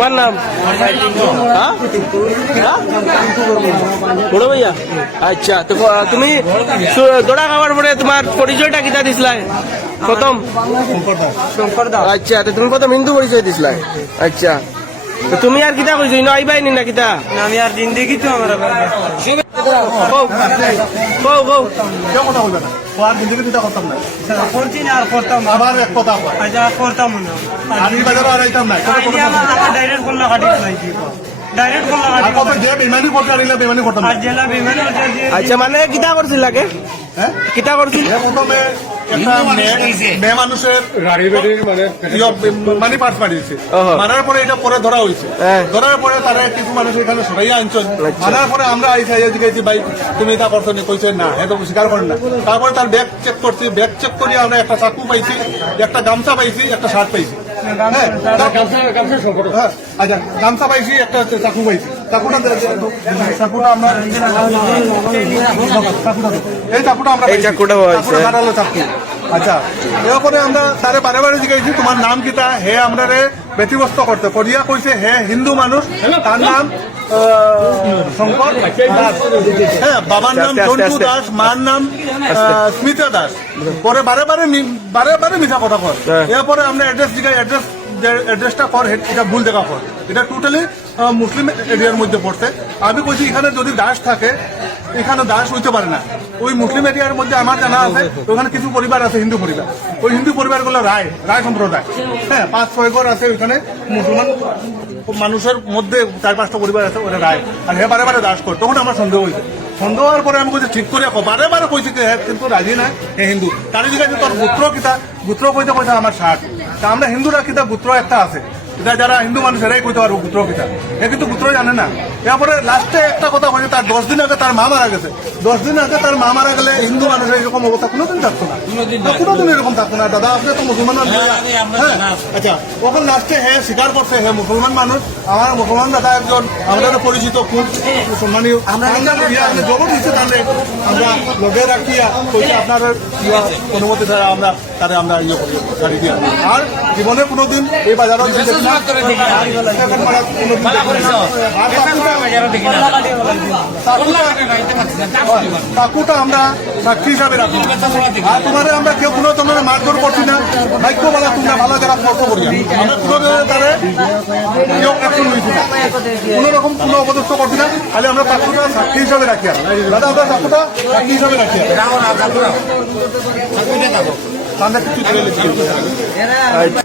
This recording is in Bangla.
তোমার নাম? হ্যাঁ বড় ভাইয়া। আচ্ছা, তো তুমি দৌড়া খাওয়ার পরে তোমার পরিচয়টা কিতা দিছিলা প্রথম? আচ্ছা, তো তুমি প্রথম হিন্দু পরিচয় দিছিলা। আচ্ছা, তো তুমি আর কিতা কইছো ইনো আইবাই নি না কিতা? আমি আর জিন্দেগি তো আমার কথা বলবে না, আর জিন্দগি চিন্তা করতাম না, করছি না আর করতাম আবার এক কথা আচ্ছা করতাম না আমি বাজারও আর আইতাম না, ডাইরেক্ট করলা কাটি ফেলাইছি ডাইরেক্ট করলা আর কাটি কত যে বেমানি করতে আনিলে বেমানি করতাম না। আর জেলা বিমান আচ্ছা, মানে কিতা করছিল লাগে? হ্যাঁ, কিতা করছিল? প্রথমে একটা মেয়ে মানুষের মানি পার্স মারিয়েছে, মারার পরে এটা পরে ধরা হয়েছে, ধরার পরে তারা কিছু মানুষ এখানে সরাইয়া আনছেন, মারার পরে আমরা আইসা জিজ্ঞাসি ভাই তুমি এটা করছো নি, কইছে না, এটা স্বীকার করেন না। তারপরে তার ব্যাগ চেক করছি, ব্যাগ চেক করি আমরা একটা চাকু পাইছি, একটা গামছা পাইছি, একটা শার্ট পাইছি। আচ্ছা, গামছা পাইছি, একটা চাকু পাইছি, চাকুটা আমরা এই চাকুটা আমরা ধারালো চাকু। আচ্ছা, এরপরে আমরা তারে বারে বারে জিজ্ঞাসি তোমার নাম কিতা, হে আমরা ব্যতিব্যস্ত করতে করিয়া কইছে হে হিন্দু মানুষ, তার নাম শঙ্কর দাস, হ্যাঁ, বাবার নাম জন্টু দাস, মার নাম স্মিতা দাস। পরে বারে বারে মিঠা কথা কর। এরপরে আমরা অ্যাড্রেস জিজ্ঞাসি, অ্যাড্রেসটা কর এটা ভুল দেখা কর, এটা টোটালি মুসলিম এরিয়ার মধ্যে পড়ছে। আমি কইছি এখানে যদি দাস থাকে এখানে দাস হইতে পারে না, ওই মুসলিম এরিয়ার মধ্যে আমার জানা আছে ওখানে কিছু পরিবার আছে হিন্দু পরিবার, ওই হিন্দু পরিবারগুলো রায় সম্প্রদায়, হ্যাঁ, 5-6 ঘর আছে ওইখানে মুসলমান মানুষের মধ্যে 4-5টা পরিবার আছে ওরা রায়, আর হে বারে বারে দাস কর। তখন আমার সন্দেহ হয়েছে, সন্দেহ হওয়ার পরে আমি কইছি ঠিক করে বারে বারে কইছি হ্যাঁ, কিন্তু রাজি নাই, হে হিন্দু। তার জিজ্ঞাসা তোর গোত্র কিতা, গোত্র কইতে কইছে আমার ষাট, তা আমরা হিন্দুরা কিতা গোত্র একটা আছে, এটা যারা হিন্দু মানুষ এরাই কইতে পারবো গোত্র কিতা, এ কিন্তু গোত্র জানে না। এরপরে লাস্টে একটা কথা বলছে, তার 10 দিন আগে তার মা মারা গেছে, 10 দিন আগে তার মা মারা গেলে হিন্দু মানুষের এরকম অবস্থা কোনোদিন থাকতো না, কোনোদিন এরকম থাকতো না। দাদা আপনি তো মুসলমান মানুষ, হ্যাঁ, আচ্ছা, ওখানে লাস্টে হ্যাঁ স্বীকার করছে হ্যাঁ মুসলমান মানুষ, আমার মুসলমান দাদা একজন আমাদের পরিচিত খুব সম্মানীয়, জগৎ দিচ্ছে, তাহলে আমরা লগে রাখিয়া কইছে আপনার অনুমতি দ্বারা আমরা তারে আমরা ইয়ে করি গাড়ি দিয়ে। আর জীবনে কোনোদিন এই বাজারও চাকুটা আমরা সাক্ষী হিসাবে রাখি, আর তোমাদের আমরা কেউ কোনো তোমাদের মারধর করছি না, ভাগ্য বলা তোমরা ভালো যারা কষ্ট করি, আমরা কোনো তারে কেউ অ্যাকশন নিচ্ছি না, কোনো রকম কোনো অপদস্থ করছি না, খালি আমরা চাকুটা সাক্ষী হিসাবে রাখি। আর দাদা আমরা চাকুটা সাক্ষী হিসাবে রাখি, আমরা কিছু